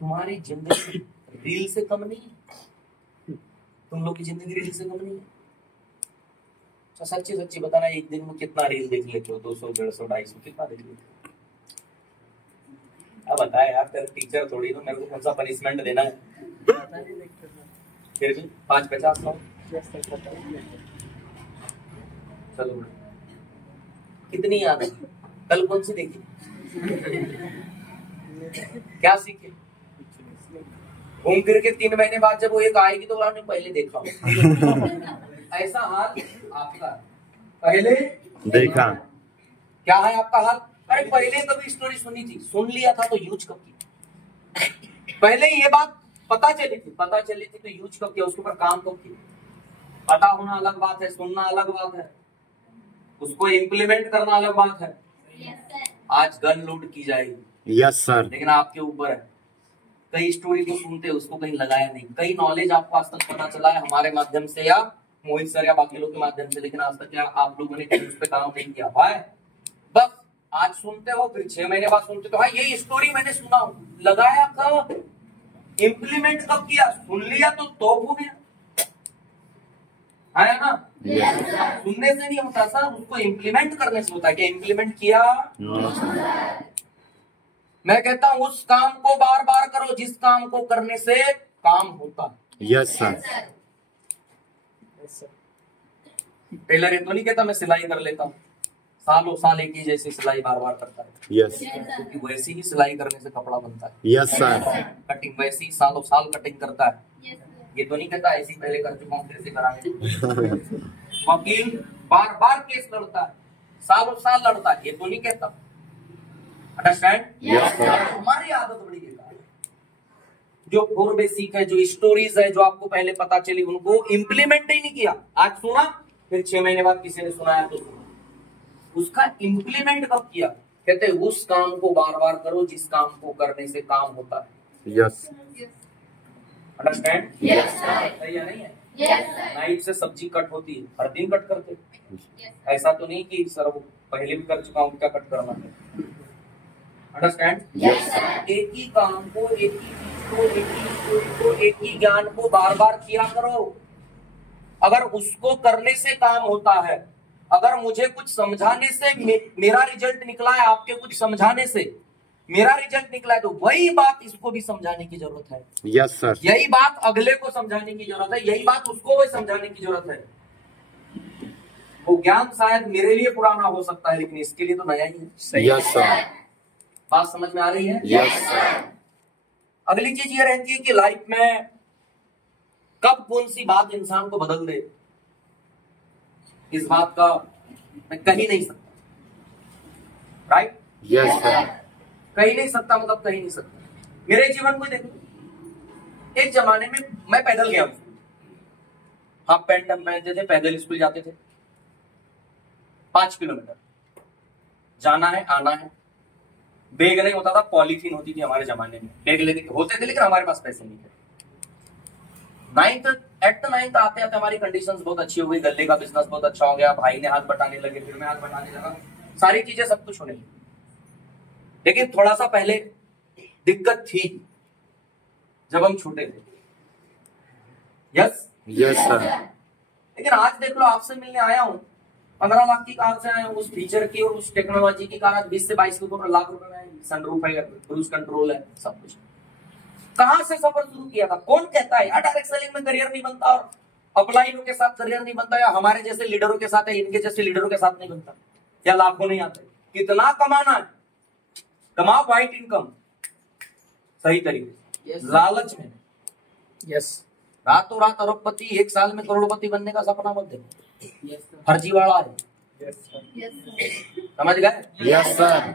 तुम्हारी जिंदगी रील से कम नहीं है, तुम लोग की जिंदगी रील से कम नहीं है। तो सच्ची सच्ची बताना, एक दिन में कितना रील देख लेते हो? 200, 150, 250 कितना देख लेते हो? अब बता यार, तेरे टीचर थोड़ी, तो मेरे को कौन सा पनिशमेंट देना है? फिर भी 5-50 लाओ। चलो, कितनी याद है? कल कौन सी देखी? क्या सीखे? घूम फिर के 3 महीने बाद जब वो एक आएगी तो आपने पहले देखा। ऐसा हाल आपका पहले देखा। क्या है आपका हाल? अरे पहले कभी स्टोरी सुनी थी, सुन लिया था तो यूज कब किया? पहले ये बात पता चली थी तो यूज कब किया? उसके ऊपर काम कब किया? पता होना अलग बात है, सुनना अलग बात है, उसको इम्प्लीमेंट करना अलग बात है। आज गन लूट की जाएगी, यस सर, लेकिन आपके ऊपर है। कई स्टोरी को सुनते उसको कहीं लगाया नहीं, कई नॉलेज आपको आज तक पता चला है हमारे माध्यम से या मोहित सर या बाकी लोग के माध्यम से, लेकिन आज तक क्या आप लोगों ने कहीं उस पर काम नहीं किया भाई। बस आज सुनते हो, फिर 6 महीने बाद सुनते हो, हाँ ये स्टोरी मैंने सुना हूं, लगाया कब? इम्प्लीमेंट कब किया? सुन लिया तो तोप हो गया है ना? सुनने से नहीं होता सर, उसको इम्प्लीमेंट करने से होता है। क्या इम्प्लीमेंट किया? मैं कहता हूं उस काम को बार बार करो जिस काम को करने से काम होता है। Yes sir. टेलर ये तो नहीं कहता मैं सिलाई कर लेता हूँ, सालों साल एक ही जैसी सिलाई बार बार करता है। यस, क्योंकि वैसी ही सिलाई करने से कपड़ा बनता है। Yes sir. कटिंग वैसी ही सालों साल कटिंग करता है। ये तो नहीं कहता ऐसी पहले कर चुका हूँ फिर से करांगे। वकील बार बार केस लड़ता है, सालों साल लड़ता है, ये तो नहीं कहता। अंडरस्टैंड? हमारी आदत बड़ी बेकार है। जो फोर बेसिक है, जो स्टोरीज है, जो आपको पहले पता चली, उनको इम्प्लीमेंट ही नहीं किया। आज सुना, फिर 6 महीने बाद किसी ने सुनाया तो सुना, उसका इम्प्लीमेंट कब किया? कहते हैं उस काम को बार बार करो जिस काम को करने से काम होता है। यस। अंडरस्टैंड? सही है नहीं है? नाइट से सब्जी कट होती है, हर दिन कट करते। ऐसा तो नहीं कि सर वो पहले भी कर चुका हूँ, क्या कट करना है। अंडरस्टैंड? एक ही काम को, एक ही चीज को, एक ही स्टोरी को, एक ही ज्ञान को बार बार किया करो। अगर उसको करने से काम होता है, अगर मुझे कुछ समझाने से मेरा रिजल्ट निकला है, आपके कुछ समझाने से मेरा रिजल्ट निकला है, तो वही बात इसको भी समझाने की जरूरत है। Yes sir. यही बात अगले को समझाने की जरूरत है, यही बात उसको भी समझाने की जरूरत है। वो ज्ञान शायद मेरे लिए पुराना हो सकता है, लेकिन इसके लिए तो नया ही है। Yes sir. बात समझ में आ रही है? Yes sir. अगली चीज ये रहती है कि लाइफ में कब कौन सी बात इंसान को बदल दे, इस बात का मैं कही नहीं सकता। राइट? Yes sir. कही नहीं सकता मतलब कही नहीं सकता। मेरे जीवन को देखो, एक जमाने में मैं पैदल गया हूं, हाफ पैंट हम पहनते थे, पैदल स्कूल जाते थे। 5 किलोमीटर जाना है, आना है। बैग नहीं होता था, पॉलीथीन होती थी हमारे जमाने में। बैग लेने के होते थे, लेकिन हमारे पास पैसे नहीं थे। 9th आते आते हमारी कंडीशंस बहुत अच्छी हो गई, गले का बिजनेस बहुत अच्छा हो गया, भाई ने हाथ बटाने लगे, फिर मैं हाथ बटाने लगा, सारी चीजें सब कुछ होने लगी। लेकिन थोड़ा सा पहले दिक्कत थी जब हम छोटे थे। यस? Yes sir. लेकिन आज देख लो, आपसे मिलने आया हूं, 15 लाख की कार से आया हूं, उस फीचर की और उस टेक्नोलॉजी की कार आज 20 से 22 लाख रुपए में आएगी। सनरूफ है, क्रूज कंट्रोल है, सब कुछ। कहां से सफर शुरू किया था? कौन कहता है यार डायरेक्ट सेलिंग में करियर नहीं बनता और अपलाइनों के साथ करियर नहीं बनता, या हमारे जैसे लीडरों के साथ है, इनके जैसे लीडरों के साथ नहीं बनता, या लाखों नहीं आते। कितना कमाना है, कमाओ वाइट इनकम सही तरीके से, लालच में। यस। रातों रात अरबपति, 1 साल में करोड़पति बनने का सपना मत देखो, फर्जीवाड़ा है। समझ गए? Yes sir.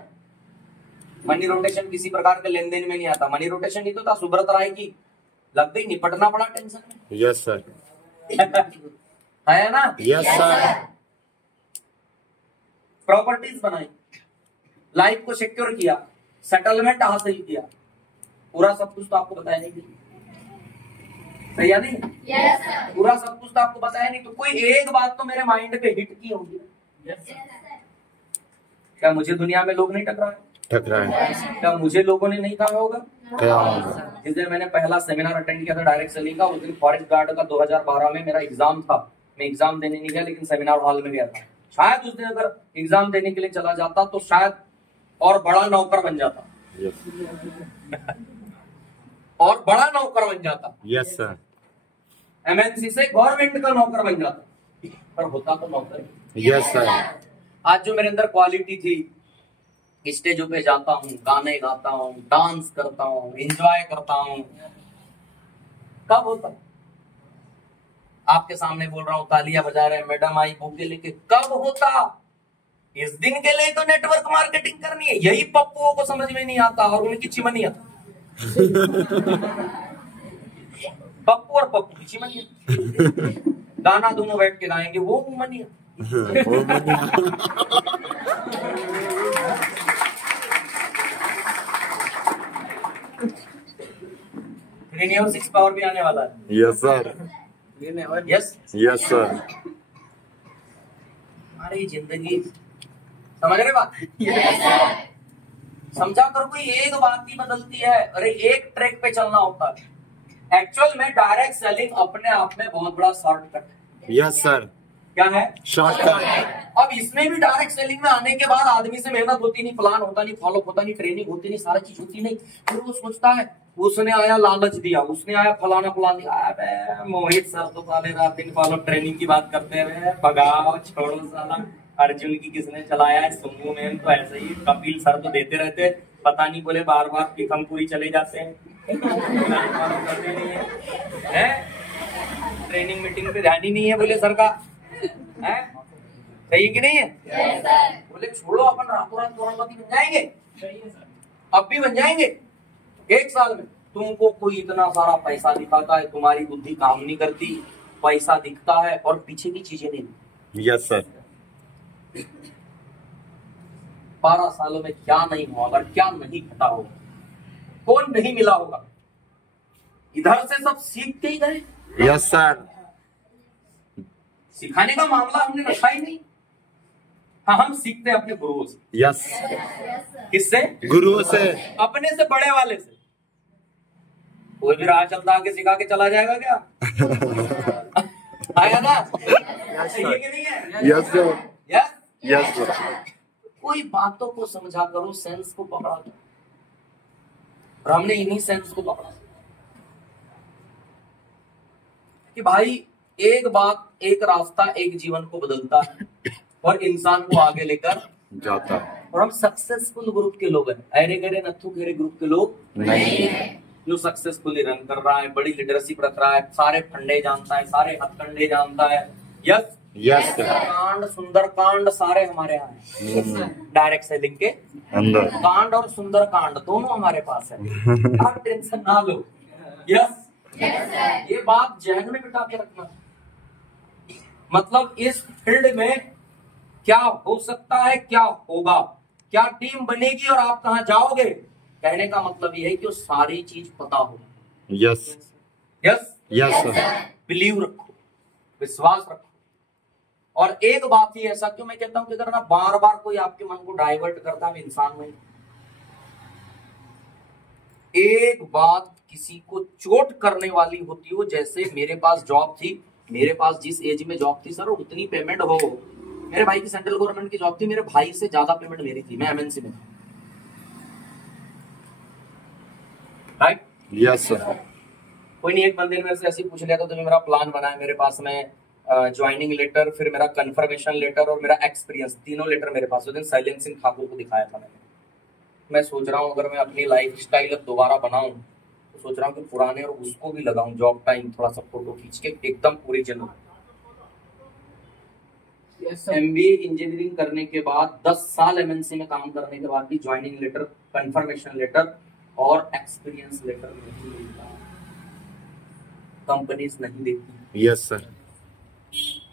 मनी रोटेशन किसी प्रकार के लेन देन में नहीं आता। मनी रोटेशन नहीं तो था, सुब्रत राय की लग गई, निपटना पड़ा टेंशन में। Yes sir. है ना? Yes sir. प्रॉपर्टीज बनाई, लाइफ को सिक्योर किया, सेटलमेंट हासिल किया, पूरा सब कुछ तो आपको बताया नहीं। सही है नहीं? yes, पूरा सब कुछ तो आपको बताया नहीं, तो कोई एक बात तो मेरे माइंड पे हिट की होगी। yes, क्या मुझे दुनिया में लोग नहीं टकराए? टकराए। क्या मुझे लोगों ने नहीं कहा होगा? क्या होगा? जिस दिन मैंने पहला सेमिनार अटेंड किया था डायरेक्ट सेलिंग का, उस दिन फॉरेस्ट गार्ड का 2012 में मेरा एग्जाम था। मैं एग्जाम देने नहीं गया, लेकिन सेमिनार हॉल में गया था। शायद उस दिन अगर एग्जाम देने के लिए चला जाता तो शायद और बड़ा नौकर बन जाता। और बड़ा नौकर बन जाता। Yes sir. एमएनसी से गवर्नमेंट का नौकर बन जाता, पर होता तो नौकर ही। Yes sir. आज जो मेरे अंदर क्वालिटी थी, स्टेजों पे जाता हूँ, गाने गाता हूँ, डांस करता हूँ, एंजॉय करता हूँ, कब होता? आपके सामने बोल रहा हूँ, तालियां बजा रहे हैं, मैडम आई बुके लेके, कब होता? इस दिन के लिए तो नेटवर्क मार्केटिंग करनी है। यही पप्पुओं को समझ में नहीं आता और उनकी चिमनिया। पप्पू और पप्पू की चिमनिया, गाना दोनों बैठ के गाएंगे, वो मुमनिया। रिन्यू 6 पावर भी आने वाला है। Yes sir. Yes yes sir. हमारी जिंदगी, समझ रहे बात? समझा कर कोई एक बात ही बदलती है। अरे एक ट्रैक पे चलना होता है। एक्चुअल में डायरेक्ट सेलिंग अपने आप में बहुत बड़ा शॉर्टकट है। Yes sir. क्या है? शॉर्टकट। अब इसमें भी डायरेक्ट सेलिंग में आने के बाद आदमी से मेहनत होती नहीं, प्लान होता नहीं, फॉलो होता नहीं, ट्रेनिंग होती नहीं, सारी चीज होती नहीं। फिर वो सोचता है, उसने आया लालच दिया, उसने आया फलाना फलाना दिया। अबे मोहित सर तो साले रात दिन फॉलो ट्रेनिंग की बात करते हुए, भगाओ छोड़ो साला। अर्जुन की किसने चलाया है? सुमो मैम तो ऐसे ही, कपिल सर तो देते रहते, पता नहीं बोले बार बार पीथमपुरी चले जाते हैं। ट्रेनिंग मीटिंग पे ध्यान ही नहीं है बोले सर का, है सही कि नहीं है? बोले छोड़ो, अपन रातों रात करोड़पति बन जाएंगे, अब भी बन जाएंगे 1 साल में। तुमको कोई इतना सारा पैसा दिखाता है, तुम्हारी बुद्धि काम नहीं करती, पैसा दिखता है और पीछे की चीजें नहीं। Yes sir. 12 सालों में क्या नहीं हुआ, अगर क्या नहीं घटा होगा, कौन नहीं मिला होगा? इधर से सब सीख के ही गए। Yes sir. सिखाने का मामला हमने रखा ही नहीं। हाँ, हम सीखते हैं अपने गुरुओं से। यस। किससे? गुरुओं से। अपने से बड़े वाले से। कोई भी राह चलता आके सिखा के चला जाएगा क्या? आया ना? सही कि नहीं है? Yes sir. Yes yes sir. कोई बातों को समझा करो, सेंस को पकड़ा करो। और हमने इन्हीं सेंस को पकड़ा कि भाई एक बात, एक रास्ता, एक जीवन को बदलता है और इंसान को आगे लेकर जाता है। और हम सक्सेसफुल ग्रुप के लोग हैं, अरे गरे नथु घेरे ग्रुप के लोग नहीं है। जो सक्सेसफुली रन कर रहा है, बड़ी लीडरशिप रख रहा है, सारे फंडे जानता है, सारे हथकंडे जानता है। Yes yes sir. कांड सुंदर कांड सारे हमारे यहाँ हैं। डायरेक्ट सेलिंग के अंदर कांड और सुंदर कांड दोनों हमारे पास है। आप टेंशन ना लो। यस ये बात जहन में बिठा के रखना। मतलब इस फील्ड में क्या हो सकता है, क्या होगा, क्या टीम बनेगी और आप कहां जाओगे, कहने का मतलब ये है कि वो सारी चीज पता हो। Yes yes yes sir. Believe रखो, विश्वास रखो। और एक बात ही ऐसा क्यों मैं कहता हूं कि अगर ना बार बार कोई आपके मन को डाइवर्ट करता है, इंसान में एक बात किसी को चोट करने वाली होती हो। जैसे मेरे पास जॉब थी, मेरे पास जिस एज में जॉब थी सर उतनी पेमेंट हो। मेरे भाई की सेंट्रल गवर्नमेंट की जॉब थी, मेरे भाई से ज्यादा पेमेंट मेरी थी, मैं एमएनसी में था। राइट? Yes sir. कोई नहीं, एक बंदे ने मेरे से ऐसे ही पूछ लिया था, तो मेरा प्लान बना है मेरे पास में, ज्वाइनिंग लेटर, फिर मेरा कंफर्मेशन लेटर और मेरा एक्सपीरियंस, तीनों लेटर मेरे पास। उस दिन शैलेंद्र सिंह ठाकुर को दिखाया था मैंने। मैं सोच रहा हूँ अगर मैं अपनी लाइफ स्टाइल अब दोबारा बनाऊं तो सोच रहा हूँ कि पुराने और उसको भी लगाऊं, जॉब टाइम थोड़ा सा फोटो खींच के एकदम ओरिजिनल। एमबीए इंजीनियरिंग करने के बाद 10 साल एमएनसी में काम करने के बाद भी ज्वाइनिंग लेटर, कंफर्मेशन लेटर और एक्सपीरियंस लेटर नहीं मिलता, कंपनीज नहीं देती। Yes sir.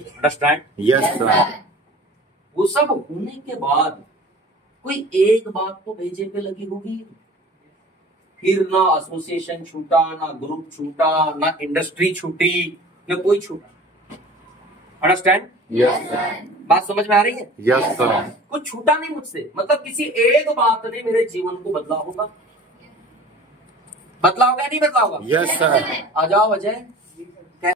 Understand? Yes sir. वो सब होने के बाद कोई एक बात तो भेजे पे लगी होगी। फिर ना एसोसिएशन छूटा, ना ग्रुप छूटा, ना इंडस्ट्री छूटी, ना कोई छूटा। अंडरस्टैंड? Yes sir. बात समझ में आ रही है? Yes sir. कुछ छूटा नहीं मुझसे, मतलब किसी एक बात ने मेरे जीवन को बदला होगा। बदला होगा नहीं बदला होगा? Yes sir. आ जाओ अजय।